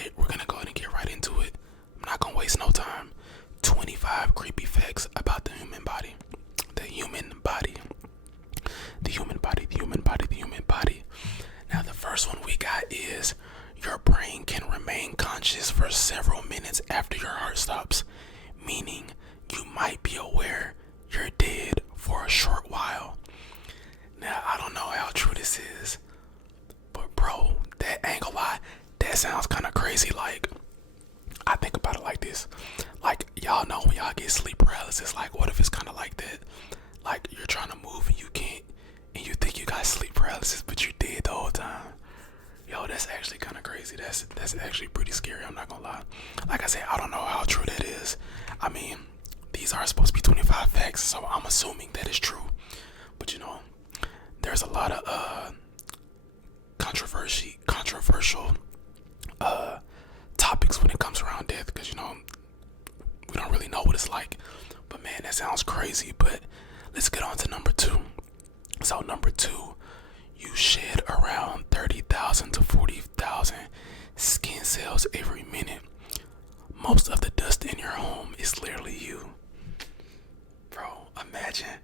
said, we're gonna go ahead and get right into it. I'm not gonna waste no time. 25 creepy facts about the human body. The human body. The human body, the human body, the human body. Now the first one we got is your brain can remain conscious for several minutes after your heart stops, meaning you might be aware you're dead for a short while. Now I don't know how true this is, but bro, that ain't gonna lie, that sounds kind of crazy. Like, I think about it like this. Like, y'all know when y'all get sleep paralysis, like what if it's kind of like that? Like you're trying to move and you can't, and you think you got sleep paralysis, but you did the whole time. Yo, that's actually kind of crazy. That's actually pretty scary. I'm not gonna lie. Like I said, I don't know how true that is. I mean, these are supposed to be 25 facts, so I'm assuming that is true. But you know, there's a lot of controversial topics when it comes around death, because you know we don't really know what it's like. But man, that sounds crazy. But let's get on to number 2. So number 2, you shed around 30,000 to 40,000 skin cells every minute. Most of the dust in your home is literally you. Bro, imagine.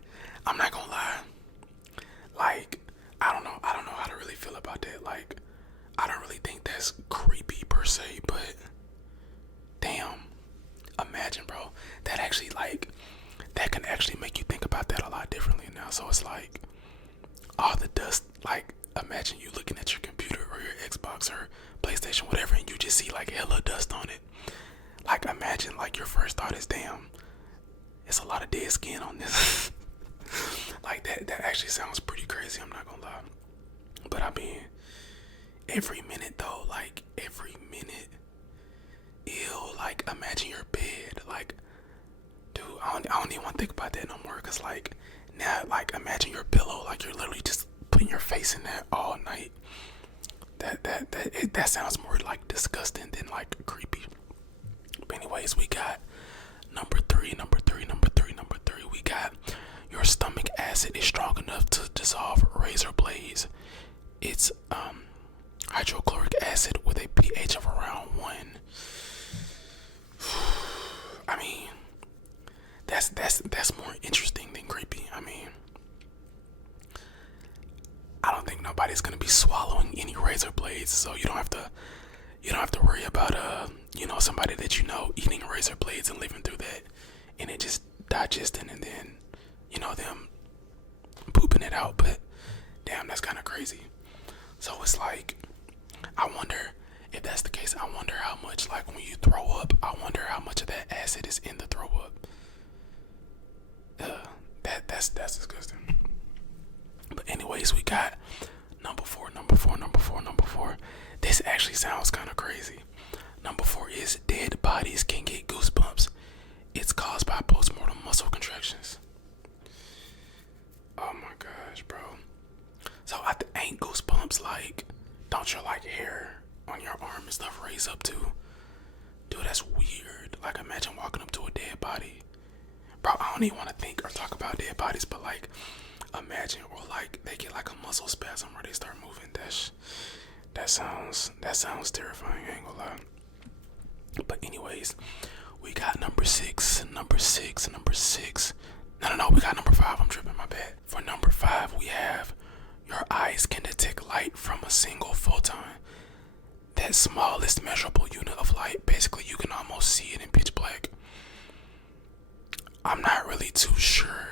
I'm not gonna lie. Like, I don't know how to really feel about that. Like, I don't really think that's creepy per se, but damn. Imagine, bro. That actually, like, that can actually make you think about that a lot differently now. So it's like, all the dust, like, imagine you looking at your computer or your Xbox or PlayStation, whatever, and you just see like hella dust on it. Like, imagine, like, your first thought is, damn, it's a lot of dead skin on this. Like, that actually sounds pretty crazy, I'm not gonna lie. But I mean, every minute though, like, every minute, ew, like, imagine your bed. Like, dude, I don't even want to think about that no more, because like, now, like, imagine your pillow, like you're literally just putting your face in that all night. That sounds more like disgusting than like creepy. But anyways, we got number three. We got your stomach acid is strong enough to dissolve razor blades. It's hydrochloric acid with a pH of around 1. I mean, that's more interesting than creepy. I mean, I don't think nobody's gonna be swallowing any razor blades, so you don't have to worry about somebody that you know eating razor blades and living through that, and it just digesting and then them pooping it out. But damn, that's kind of crazy. So it's like, I wonder if that's the case. I wonder how much, like, when you throw up, I wonder how much of that acid is in the throw up. That's disgusting. But anyways, we got number four. This actually sounds kind of crazy. Number 4 is dead bodies can get goosebumps. It's caused by post-mortem muscle contractions. Oh my gosh, bro. So ain't goosebumps like, don't your like hair on your arm and stuff raise up too? Dude, that's weird. Like, imagine walking up to a dead body. Bro, I don't even want to think or talk about dead bodies, but like, imagine, or like they get like a muscle spasm where they start moving. That sounds terrifying, I ain't gonna lie. But anyways, we got number six. No, we got number 5. I'm tripping, my bad. For number 5, we have your eyes can detect light from a single photon. That smallest measurable unit of light. Basically, you can almost see it in pitch black. I'm not really too sure.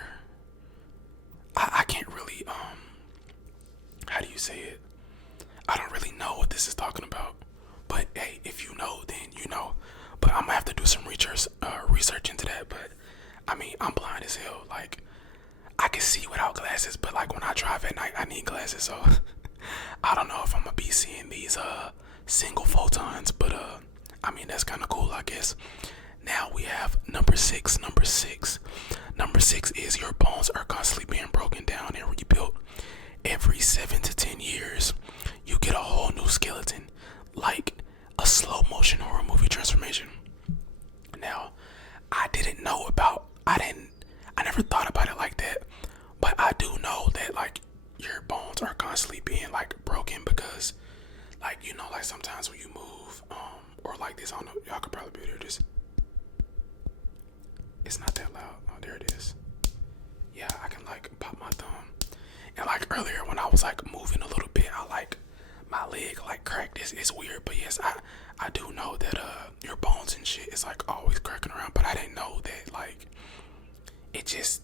I can't really, how do you say it? I don't really know what this is talking about. But hey, if you know, then you know. But I'm gonna have to do some research into that. But I mean, I'm blind as hell. Like, I can see without glasses, but like when I drive at night, I need glasses. So I don't know if I'm gonna be seeing these single photons. But I mean, that's kind of cool, I guess. Now we have number 6. Number 6 is your bones are constantly being broken down and rebuilt. Every 7 to 10 years, you get a whole new skeleton, like a slow motion horror movie transformation. Now, I never thought about it like that, but I do know that like your bones are constantly being like broken because, like, like sometimes when you move roar like this. I don't know. Y'all could probably be able to hear this. It's not that loud. Oh, there it is. Yeah, I can like pop my thumb. And like earlier when I was like moving a little bit, I like my leg like cracked. It's weird, but yes, I do know that your bones and shit is like always cracking around. But I didn't know that like it just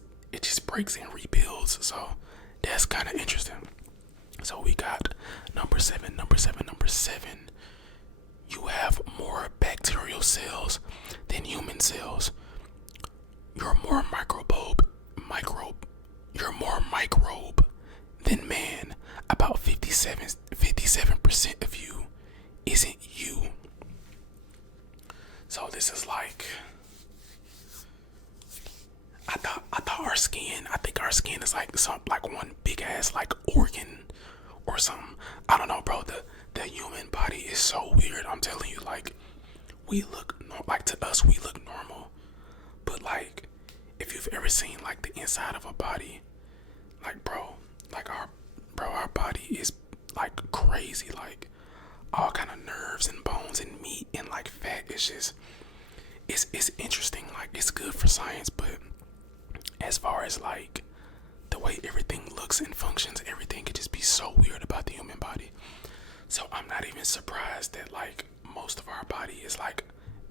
breaks and rebuilds. So that's kind of interesting. So we got number seven. You have more bacterial cells than human cells. You're more microbe than man. About 57% of you isn't you. So this is like, I thought our skin, I think our skin is like one big ass like organ or something. I don't know, bro. The human body is so weird. I'm telling you, like we look like, to us we look normal, but like if you've ever seen like the inside of a body, like bro, our body is like crazy, like all kind of nerves and bones and meat and like fat. It's just it's interesting. Like it's good for science, but as far as like the way everything looks and functions, everything could just be so weird about the human body. So I'm not even surprised that like most of our body is like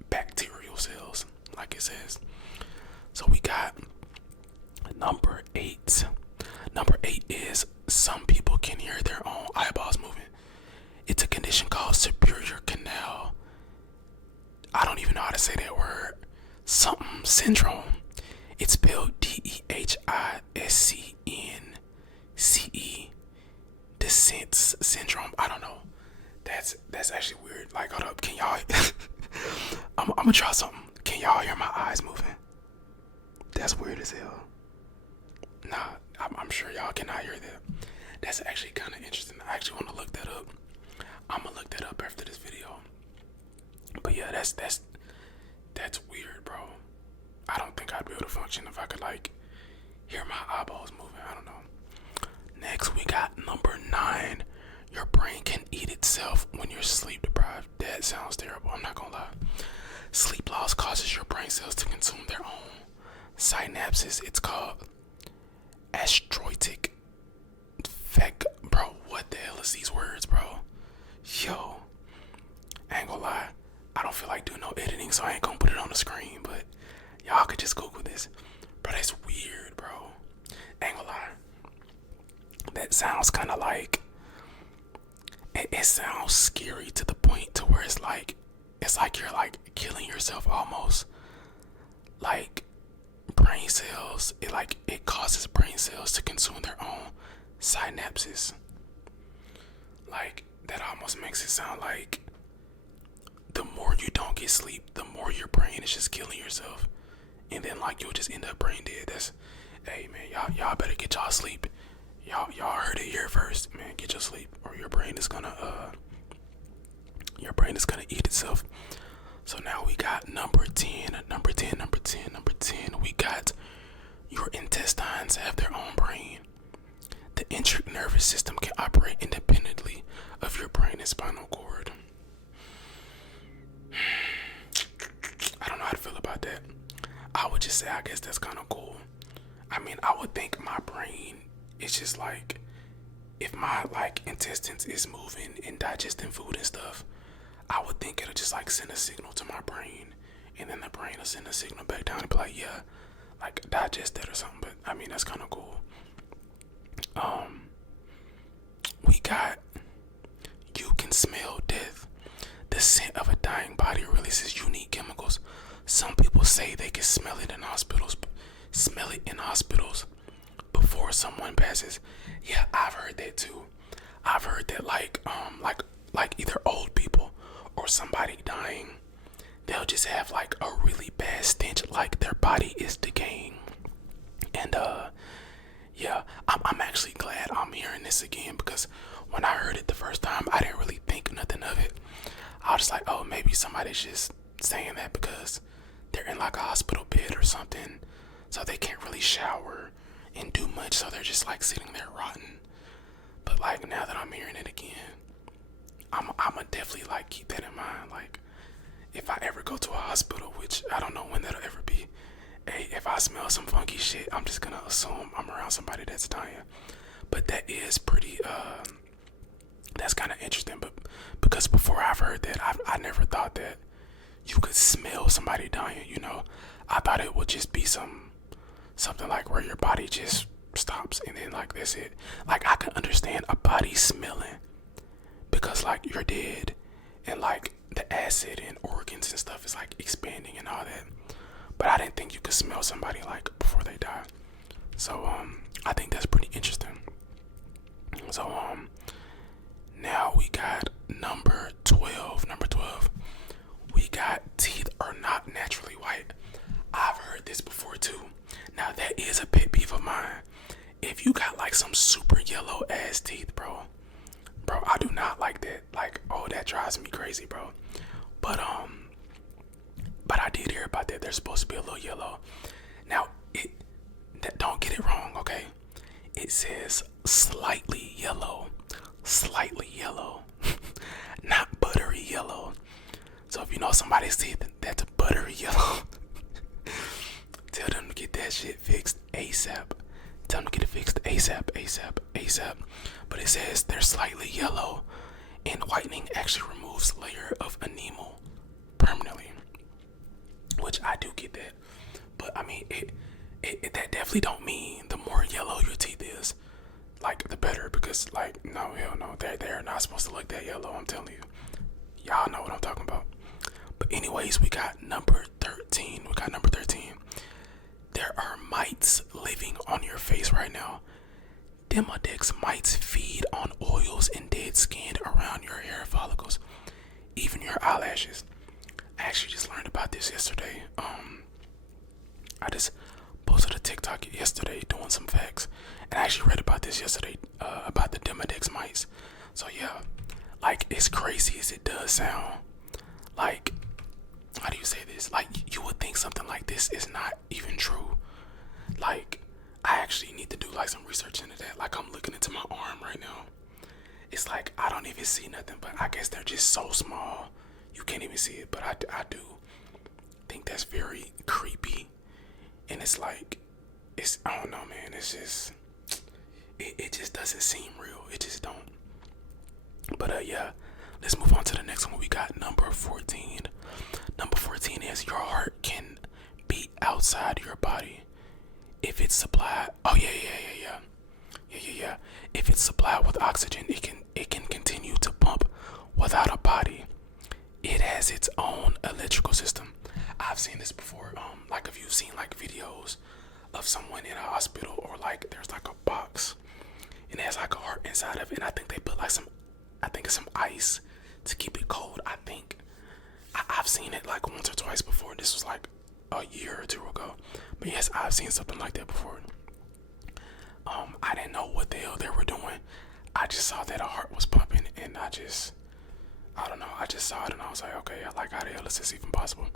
bacterial cells, like it says. So we got number 8. Number 8 is some people can hear their own eyeballs moving. It's a condition called superior canal. I don't even know how to say that word. Something syndrome. It's spelled DEHISCNCE. Descent syndrome. I don't know. That's actually weird. Like, hold up. Can y'all? I'm gonna try something. Can y'all hear my eyes moving? That's weird as hell. Nah, I'm sure y'all cannot hear that. That's actually kind of interesting. I actually want to look that up. I'm gonna look that up after this video. But yeah, that's weird, bro. I don't think I'd be able to function if I could like hear my eyeballs moving. I don't know. Next, we got number 9. Your brain can eat itself when you're sleep deprived. That sounds terrible. I'm not gonna lie. Sleep loss causes your brain cells to consume their own synapses. It's called astrotic effect. Bro, what the hell is these words, bro? Yo, I ain't gonna lie. I don't feel like doing no editing, so I ain't gonna put it on the screen, but y'all could just Google this. Bro, that's weird, bro. I ain't gonna lie. That sounds kind of like, it sounds scary to the point to where it's like you're like killing yourself almost. Like brain cells, it causes brain cells to consume their own synapses. Like that almost makes it sound like the more you don't get sleep, the more your brain is just killing yourself, and then like you'll just end up brain dead. That's, hey man, y'all better get y'all sleep. Y'all heard it here first, man. Get your sleep, or your brain is gonna eat itself. So now we got number 10. We got your intestines have their own brain. The enteric nervous system can operate independently of your brain and spinal cord. I don't know how to feel about that. I would just say, I guess that's kind of cool. I mean, I would think my brain is just like, if my like intestines is moving and digesting food and stuff, I would think it'll just like send a signal to my brain, and then the brain will send a signal back down and be like, yeah, like digest that or something. But I mean, that's kind of cool. We got, you can smell death. The scent of a dying body releases unique chemicals. Some people say they can smell it in hospitals. Before someone passes. Yeah, I've heard that too. I've heard that like either old people or somebody dying, they'll just have like a really bad stench, like their body is decaying. And yeah, I'm actually glad I'm hearing this again, because when I heard it the first time, I didn't really think nothing of it. I was just like, oh, maybe somebody's just saying that because they're in like a hospital bed or something, so they can't really shower and do much, so they're just like sitting there rotten. But like now that I'm hearing it again, I'ma definitely like keep that in mind. Like I ever go to a hospital, which I don't know when that'll ever be, hey, if I smell some funky shit, I'm just gonna assume I'm around somebody that's dying. But that is pretty, that's kind of interesting. But because before I've heard that, I never thought that you could smell somebody dying. You know, I thought it would just be something like where your body just stops and then like that's it. Like I can understand a body smelling because like you're dead and like the acid and organs and stuff is like expanding and all that. But I didn't think you could smell somebody like before they die. So I think that's pretty interesting. So now we got number 12. Number 12. We got teeth are not naturally white. I've heard this before too. Now that is a pet peeve of mine. If you got like some super yellow ass teeth, bro, I do not like that. Like, oh, that drives me crazy, bro. But I did hear about that. They're supposed to be a little yellow. Now, don't get it wrong, okay? It says slightly yellow, not buttery yellow. So if you know somebody's teeth that's buttery yellow, tell them to get that shit fixed ASAP. Tell them to get it fixed ASAP. But it says they're slightly yellow, and whitening actually removes layer of enamel permanently. Which I do get that, but I mean, it that definitely don't mean the more yellow your teeth is, like the better. Because like, no, hell no, they're not supposed to look that yellow. I'm telling you, y'all know what I'm talking about. But anyways, we got number 13. There are mites living on your face right now. Demodex mites feed on oils and dead skin around your hair follicles, even your eyelashes. I actually just learned about this yesterday. I just posted a TikTok yesterday doing some facts, and I actually read about this yesterday about the Demodex mites. So yeah, like as crazy as it does sound, like how do you say this? Like you would think something like this is not even true. Like I actually need to do like some research into that. Like I'm looking into my arm right now. It's like I don't even see nothing, but I guess they're just so small you can't even see it. But I do think that's very creepy, and it's like I don't know, man. It's just it just doesn't seem real. It just don't. But yeah, let's move on to the next one. We got number 14. Number 14 is your heart can beat outside your body if it's supplied. Oh yeah. If it's supplied with oxygen, it can continue to pump without a body. It has its own electrical system. I've seen this before. Like if you've seen like videos of someone in a hospital, or like there's like a box and it has like a heart inside of it, and I think they put like some ice to keep it cold. I think I've seen it like once or twice before. This was like a year or two ago. But yes, I've seen something like that before. I didn't know what the hell they were doing. I just saw that a heart was pumping, and I don't know. I just saw it and I was like, okay, like how the hell is this even possible?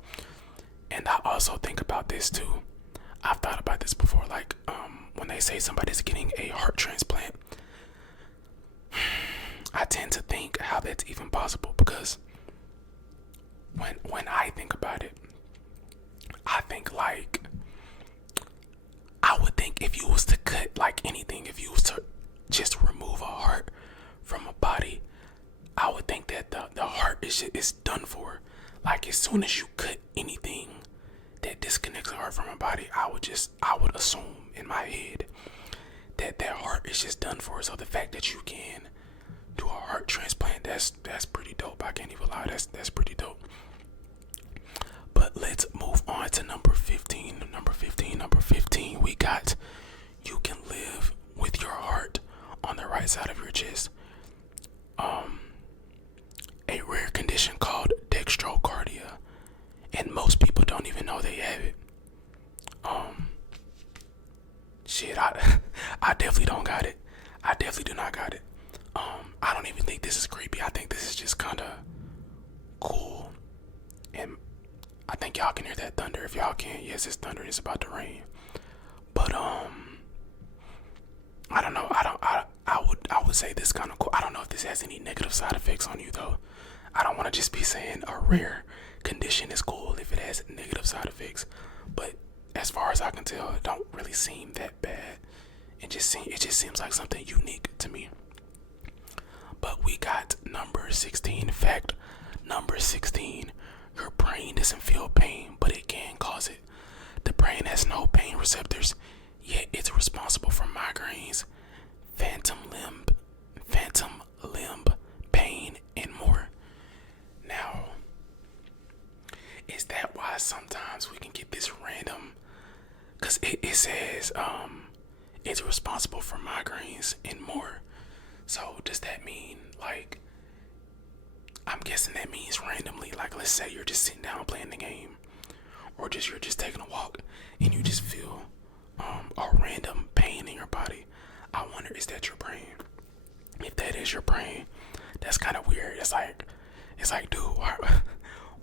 And I also think about this too. I've thought about this before. Like when they say somebody's getting a heart transplant, I tend to think how that's even possible, because when I think about it, I think like I would think if you was to cut like anything, if you was to just remove a heart from a body, I would think that the heart is done for. Like as soon as you cut anything that disconnects the heart from a body, I would assume in my head that heart is just done for. So the fact that you can do a heart transplant, that's pretty dope. I can't even lie, that's pretty dope. But let's move on to number 15. Number 15, we got you can live with your heart on the right side of your chest. A rare condition called dextrocardia, and most people don't even know they have it. Shit, I definitely don't got it. I definitely do not got it. I don't even think this is creepy. I think this is just kind of cool, and I think y'all can hear that thunder. If y'all can't, yes, it's thunder. It's about to rain. But I don't know. I would say this kind of cool. I don't know if this has any negative side effects on you though. I don't want to just be saying a rare condition is cool if it has negative side effects. But as far as I can tell, it don't really seem that bad. It just seems like something unique to me. But we got number 16. Fact number 16. Your brain doesn't feel pain, but it can cause it. The brain has no pain receptors, yet it's responsible for migraines, phantom limb pain, and more. Now, is that why sometimes we can get this random? Because it says it's responsible for migraines and more. So does that mean, like, I'm guessing that means randomly, like, let's say you're just sitting down playing the game, or you're just taking a walk and you just feel a random pain in your body. I wonder, is that your brain? If that is your brain, that's kind of weird. It's like, dude, why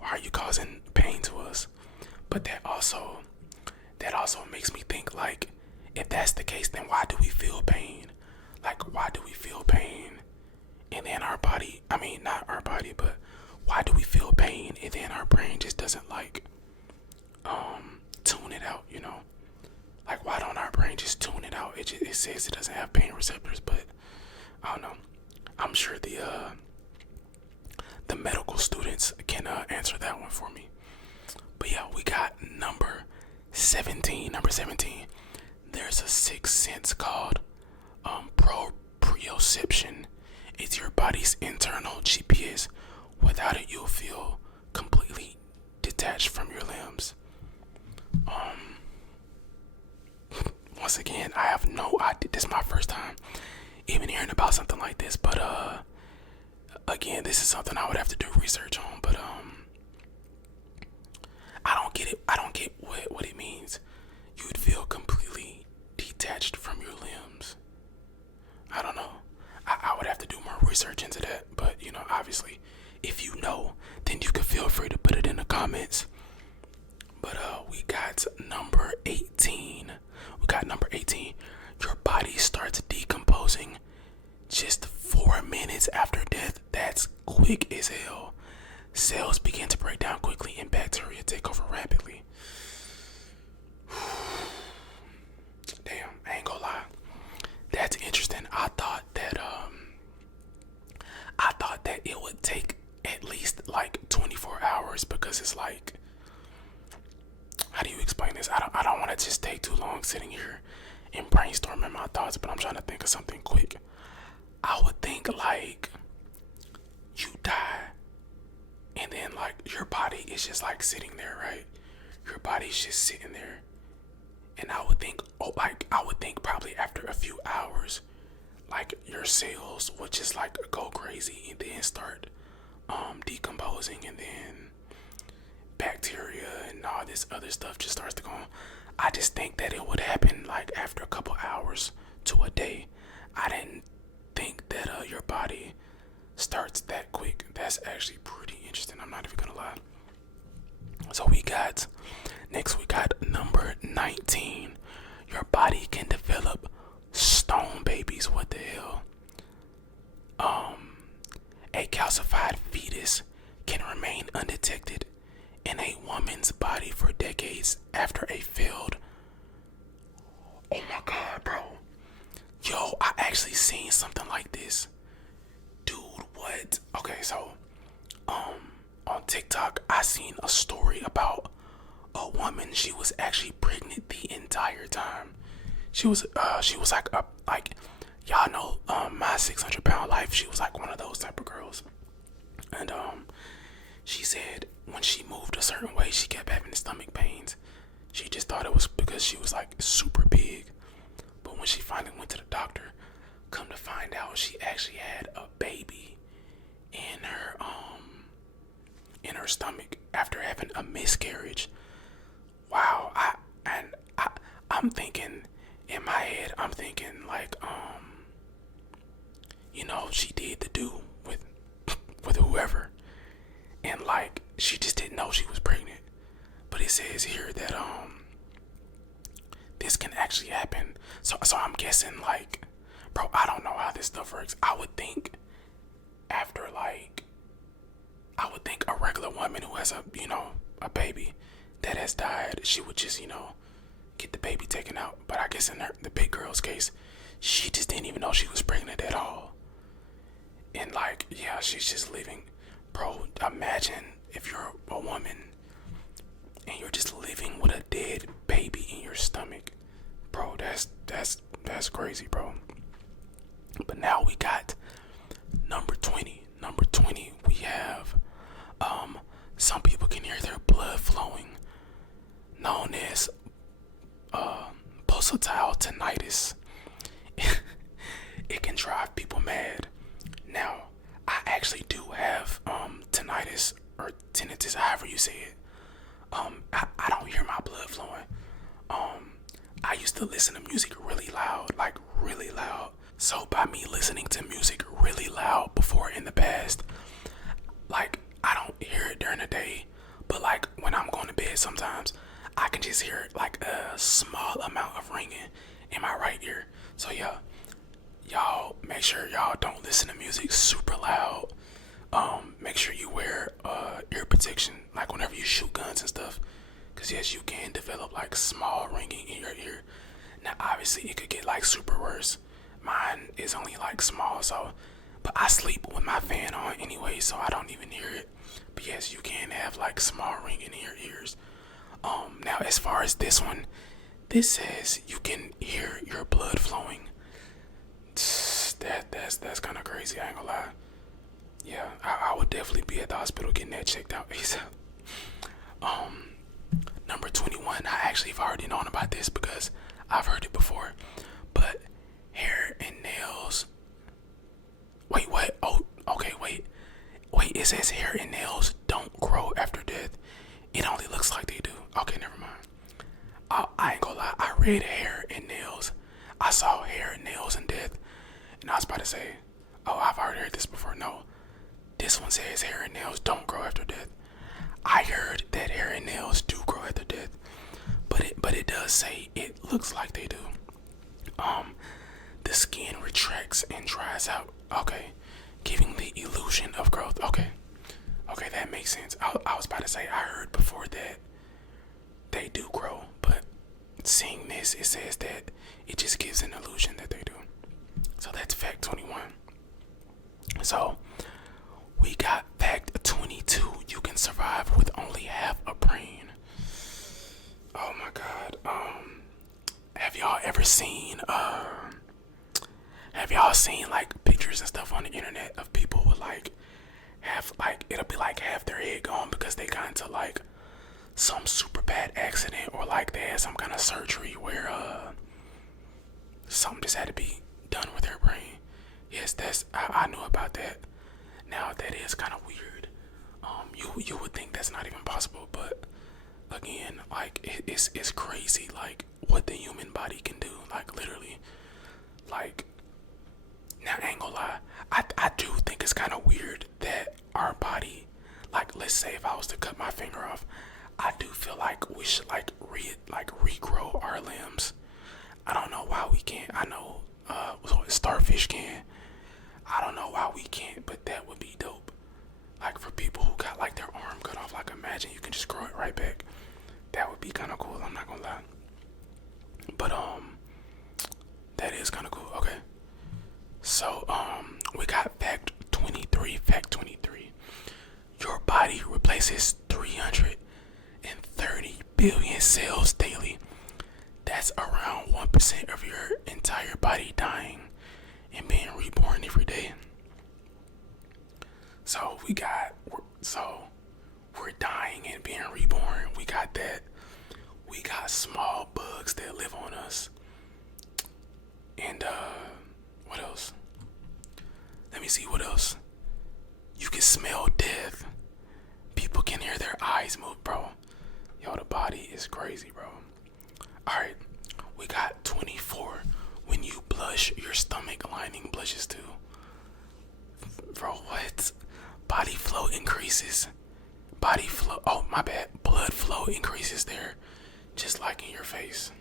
are you causing pain to us? But that also makes me think, like, if that's the case, then why do we feel pain? Like, why do we feel pain and then our body, I mean, not our body, but why do we feel pain and then our brain just doesn't, like, tune it out, you know? Like, why don't our brain just tune it out? It says it doesn't have pain receptors, but I don't know. I'm sure the medical students can answer that one for me. But yeah, we got number 17. Number 17. There's a sixth sense called proprioception. It's your body's internal GPS. Without it, you'll feel completely detached from your limbs. Once again, I have no idea. This is my first time even hearing about something like this, but again, this is something I would have to do research on. But I don't get it. I don't get what it means. You would feel completely detached from your limbs. I don't know. I would have to do more research into that. But, you know, obviously, if you know, then you can feel free to put it in the comments. But we got number 18. Your body starts decomposing just 4 minutes after death. That's quick as hell. Cells begin to break down quickly and bacteria take over rapidly. Damn, I ain't gonna lie. That's interesting. I thought that it would take at least like 24 hours because it's like, how do you explain this? I don't want to just take too long sitting here and brainstorming my thoughts, but I'm trying to think of something quick. I would think like you die and then like your body is just like sitting there, right? Your body's just sitting there. And I would think probably after a few hours, like your cells would just like go crazy and then start decomposing, and then bacteria and all this other stuff just starts to go on. I just think that it would happen like after a couple hours to a day. I didn't think that your body starts that quick. That's actually pretty interesting. I'm not even gonna lie. So we got number 19. Your body can develop stone babies. What the hell? A calcified fetus can remain undetected in a woman's body for decades after a failed. Oh my god, bro. Yo, I actually seen something like this. Dude, what? Okay, so on TikTok I seen a story about a woman. She was actually pregnant the entire time. She was like y'all know my 600-pound life. She was like one of those type of girls. And she said when she moved a certain way, she kept having stomach pains. She just thought it was because she was like super big. But when she finally went to the doctor, come to find out she actually had a baby in her stomach after having a miscarriage. Wow. I'm thinking in my head, I'm thinking like you know, she did the do with whoever, and like she just didn't know she was pregnant. But it says here that this can actually happen. So I'm guessing, like, bro, I don't know how this stuff works. I would think after like I would think a regular woman who has a baby that has died, she would just, get the baby taken out. But I guess in the big girl's case, she just didn't even know she was pregnant at all. And like, yeah, she's just living. Bro, imagine if you're a woman and you're just living with a dead baby in your stomach. Bro, that's crazy, bro. But now we got number 20. Number 20, we have some people can hear their blood flowing, known as pulsatile tinnitus. It can drive people mad. Now, I actually do have tinnitus or tinnitus, however you say it. I don't hear my blood flowing. I used to listen to music really loud, like really loud. So by me listening to music really loud before in the past, like I don't hear it during the day, but like when I'm going to bed sometimes, I can just hear like a small amount of ringing in my right ear. So yeah, y'all make sure y'all don't listen to music super loud. Make sure you wear ear protection, like whenever you shoot guns and stuff, because yes, you can develop like small ringing in your ear. Now obviously it could get like super worse. Mine is only like small, so but I sleep with my fan on anyway, so I don't even hear it. But yes, you can have like small ringing in your ears. Now as far as this one, this says you can hear your blood flowing. That's kind of crazy. I ain't gonna lie. Yeah, I would definitely be at the hospital getting that checked out ASAP. Number 21, I actually have already known about this because I've heard it before. But hair and nails. Wait, what? Oh, okay, wait. It says hair and nails don't grow after death. It only looks like they do. Okay, never mind. I ain't gonna lie. I read hair and nails. I saw hair and nails and death. And I was about to say, oh, I've already heard this before. No. This one says hair and nails don't grow after death. I heard that hair and nails do grow after death. But it does say it looks like they do. The skin retracts and dries out. Okay. Giving the illusion of growth. Okay, that makes sense. I was about to say I heard before that they do grow, but seeing this, it says that it just gives an illusion that they do. So that's fact 21. So we got fact 22. You can survive with only half a brain. Oh my god. Have y'all ever seen like pictures and stuff on the internet of people with like it'll be like half their head gone because they got into like some super bad accident, or like they had some kind of surgery where something just had to be done with their brain. Yes, I knew about that. Now that is kind of weird. You would think that's not even possible, but again, like it's crazy like what the human body can do, like literally. Like, now I ain't gonna lie, I do think it's kind of weird that our body, like let's say if I was to cut my finger off, I do feel like we should like regrow our limbs. I don't know why we can't. I know starfish can. I don't know why we can't, but that would be dope. Like for people who got like their arm cut off, like imagine you can just grow it right back. That would be kind of cool, I'm not gonna lie. But that is kind of cool. Okay. So we got fact 23. Fact 23. Your body replaces 330 billion cells daily. That's around 1% of your entire body dying and being reborn every day. So we're dying and being reborn. We got that. We got small bugs that live on us. And what else? Let me see what else. You can smell death. People can hear their eyes move, bro. Yo, the body is crazy, bro. Alright, we got 24. When you blush, your stomach lining blushes too. Bro, what? Body flow increases. Blood flow increases there, just like in your face.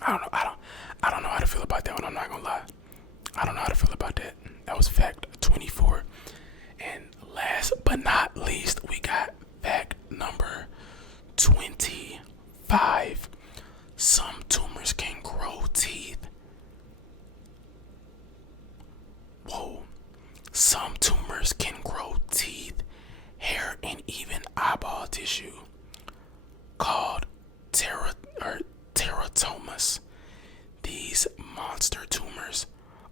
I don't know how to feel about that one. I'm not gonna lie. I don't know how to feel about that. That was fact 24. And last but not least, we got fact number 25. Some tumors can grow teeth. Whoa. Some tumors can grow teeth, hair, and even eyeball tissue, called teratomas. These monster tumors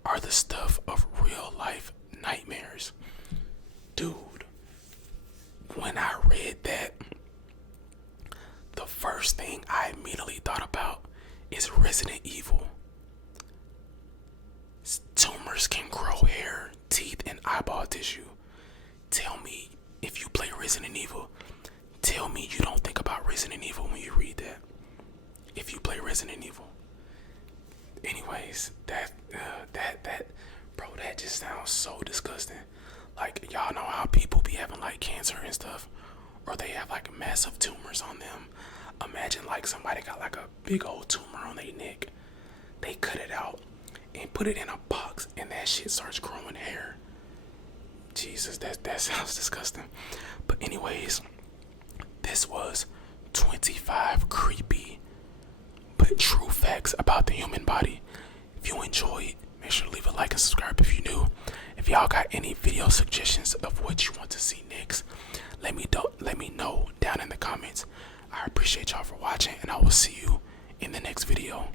are the stuff of real life nightmares. Dude, when I read that, the first thing I immediately thought about is Resident Evil. Tumors can grow hair, teeth, and eyeball tissue. Tell me, if you play Resident Evil, tell me you don't think about Resident Evil when you read that. If you play Resident Evil. Anyways, bro, that just sounds so disgusting. Like, y'all know how people be having like cancer and stuff, or they have like massive tumors on them. Imagine like somebody got like a big old tumor on their neck. They cut it out and put it in a box, and that shit starts growing hair. Jesus, that sounds disgusting. But anyways, this was 25 creepy but true facts about the human body. If you enjoyed, make sure to leave a like and subscribe if you're new. If y'all got any video suggestions of what you want to see next, let me know down in the comments. I appreciate y'all for watching, and I will see you in the next video.